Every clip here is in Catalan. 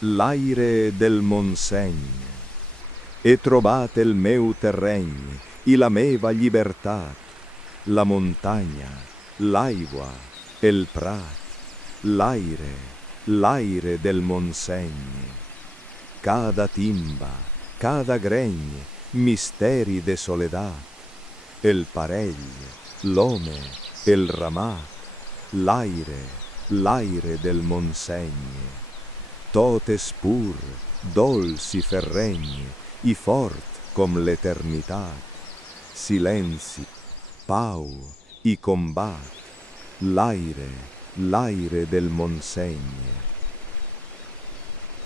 l'aire del Montseny. He trobat el meu terreny i la meva llibertat, la muntanya, l'aigua, el prat, l'aire, l'aire del Montseny. Cada timba, cada greny, misteri de soledat, el parell, l'home, el ramat, l'aire, l'aire del Montseny. Tot és pur, dolç i ferreny, i fort com l'eternitat. Silenci, pau i combat, l'aire, l'aire del Montseny.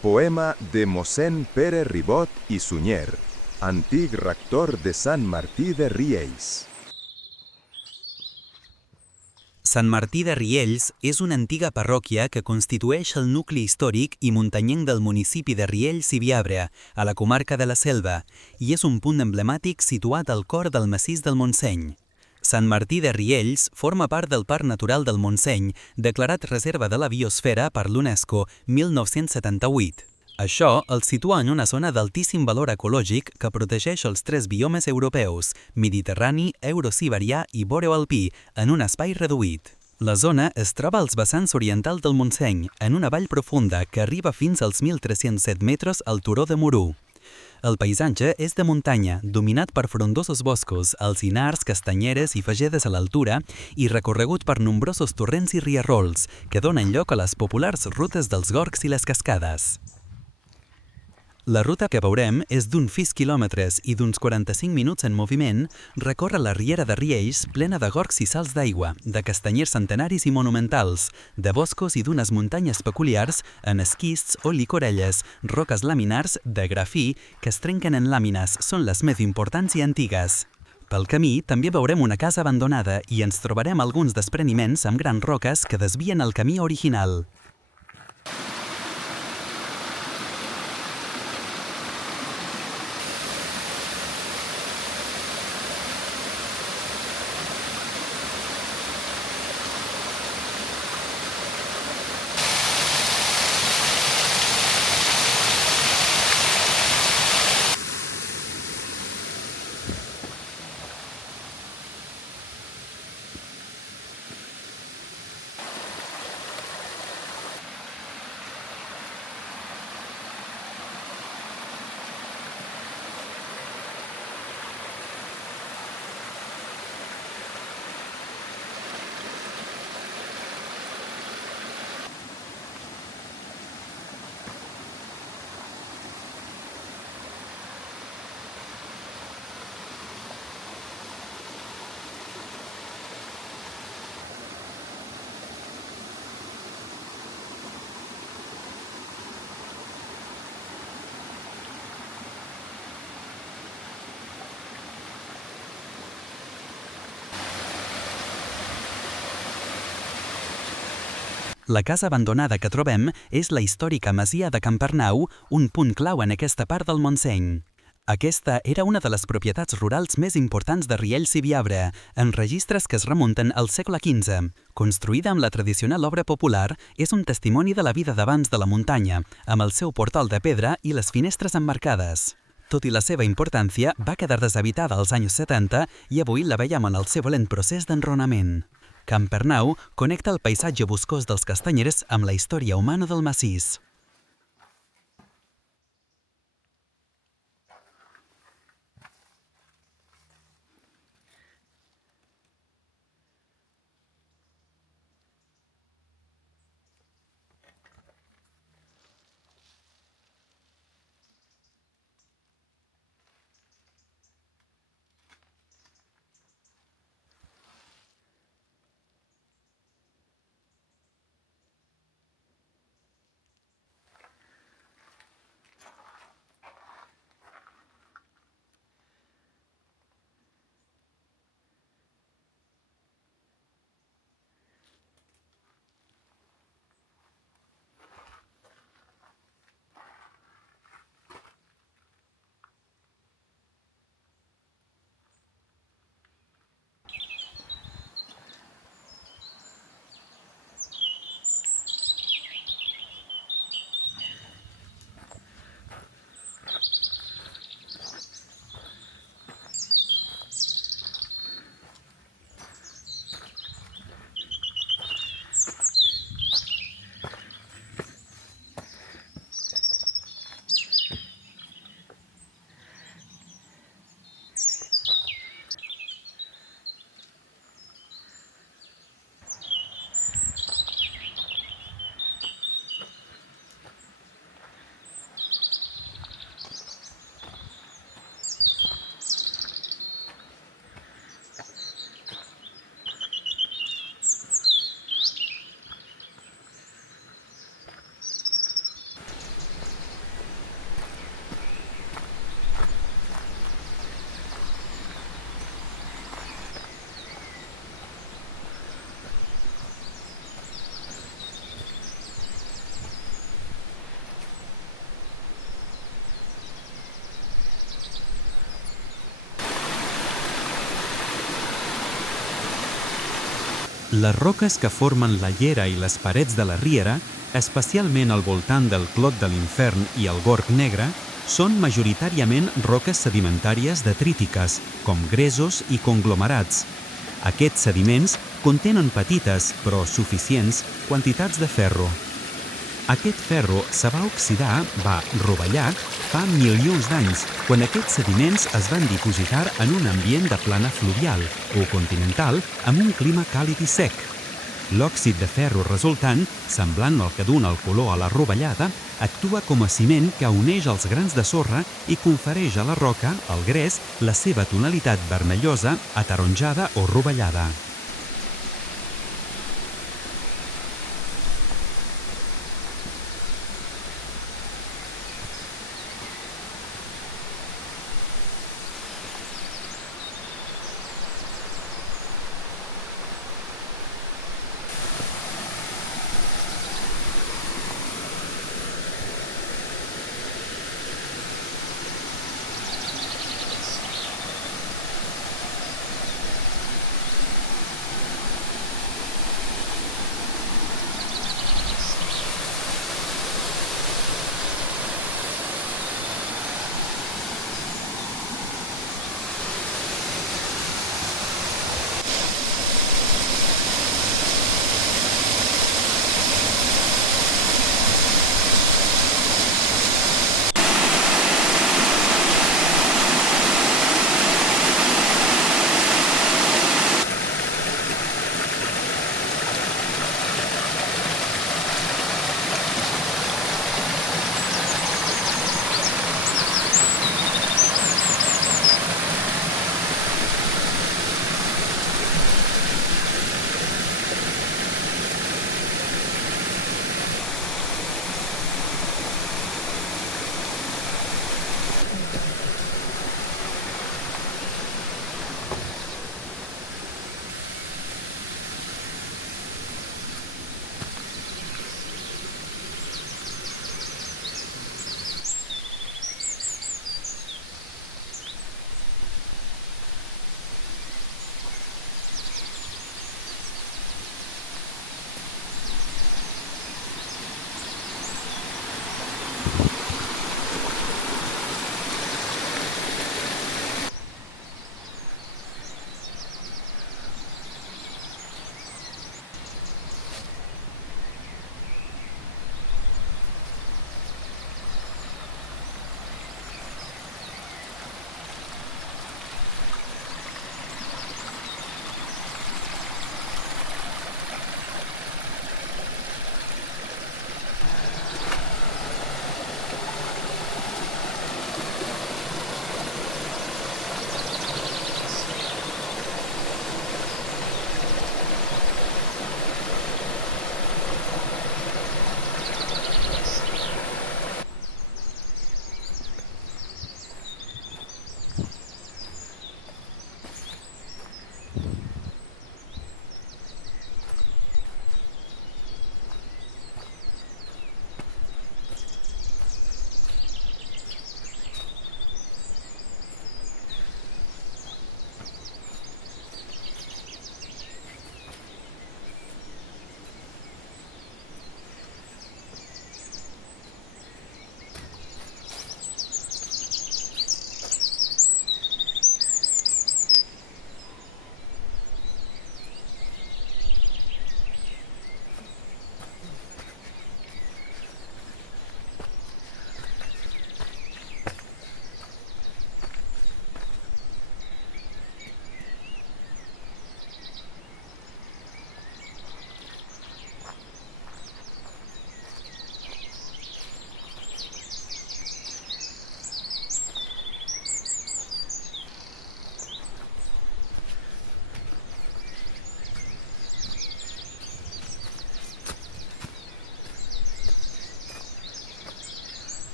Poema de mossèn Pere Ribot i Sunyer, antic rector de Sant Martí de Riells. Sant Martí de Riells és una antiga parròquia que constitueix el nucli històric i muntanyenc del municipi de Riells i Viabrea, a la comarca de la Selva, i és un punt emblemàtic situat al cor del massís del Montseny. Sant Martí de Riells forma part del Parc Natural del Montseny, declarat Reserva de la Biosfera per l'UNESCO 1978. Això el situa en una zona d'altíssim valor ecològic que protegeix els 3 biomes europeus, Mediterrani, Eurosiberià i Boreoalpí, en un espai reduït. La zona es troba als vessants orientals del Montseny, en una vall profunda que arriba fins als 1.307 metres al turó de Morú. El paisatge és de muntanya, dominat per frondosos boscos, alzinars, castanyeres i fagedes a l'altura i recorregut per nombrosos torrents i rierols, que donen lloc a les populars rutes dels gorgs i les cascades. La ruta que veurem és d'uns 6 quilòmetres i d'uns 45 minuts en moviment, recorre la riera de Riells plena de gorgs i salts d'aigua, de castanyers centenaris i monumentals, de boscos i d'unes muntanyes peculiars en esquists o licorelles, roques laminars de grafí que es trenquen en làmines, són les més importants i antigues. Pel camí també veurem una casa abandonada i ens trobarem alguns despreniments amb grans roques que desvien el camí original. La casa abandonada que trobem és la històrica masia de Campernau, un punt clau en aquesta part del Montseny. Aquesta era una de les propietats rurals més importants de Riells i Viabrea, en registres que es remunten al segle XV. Construïda amb la tradicional obra popular, és un testimoni de la vida d'abans de la muntanya, amb el seu portal de pedra i les finestres emmarcades. Tot i la seva importància, va quedar deshabitada als anys 70 i avui la veiem en el seu lent procés d'enronament. Campernau connecta el paisatge boscós dels castanyers amb la història humana del massís. Les roques que formen la llera i les parets de la riera, especialment al voltant del Clot de l'Infern i el Gorg Negre, són majoritàriament roques sedimentàries detrítiques, com gresos i conglomerats. Aquests sediments contenen petites, però suficients, quantitats de ferro. Aquest ferro se va oxidar, va rovellar, fa milions d'anys, quan aquests sediments es van dipositar en un ambient de plana fluvial o continental amb un clima càlid i sec. L'òxid de ferro resultant, semblant al que dona el color a la rovellada, actua com a ciment que uneix els grans de sorra i confereix a la roca, el gres, la seva tonalitat vermellosa, ataronjada o rovellada.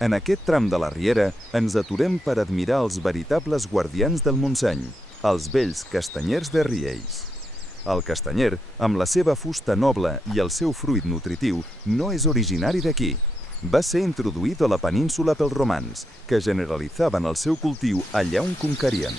En aquest tram de la riera ens aturem per admirar els veritables guardians del Montseny, els vells castanyers de Riells. El castanyer, amb la seva fusta noble i el seu fruit nutritiu, no és originari d'aquí. Va ser introduït a la península pels romans, que generalitzaven el seu cultiu allà on conquerien.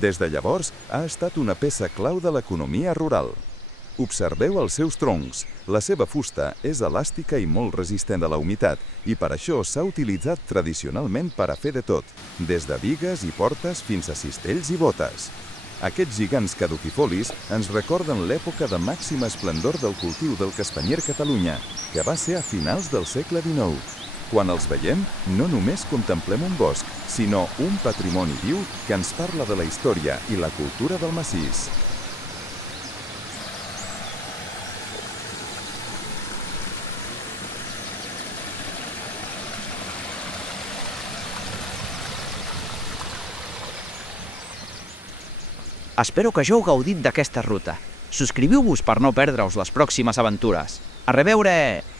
Des de llavors, ha estat una peça clau de l'economia rural. Observeu els seus troncs. La seva fusta és elàstica i molt resistent a la humitat i per això s'ha utilitzat tradicionalment per a fer de tot, des de bigues i portes fins a cistells i botes. Aquests gegants caducifolis ens recorden l'època de màxima esplendor del cultiu del castanyer a Catalunya, que va ser a finals del segle XIX. Quan els veiem, no només contemplem un bosc, sinó un patrimoni viu que ens parla de la història i la cultura del massís. Espero que hàgiu gaudit d'aquesta ruta. Subscriviu-vos per no perdre-us les pròximes aventures. A reveure!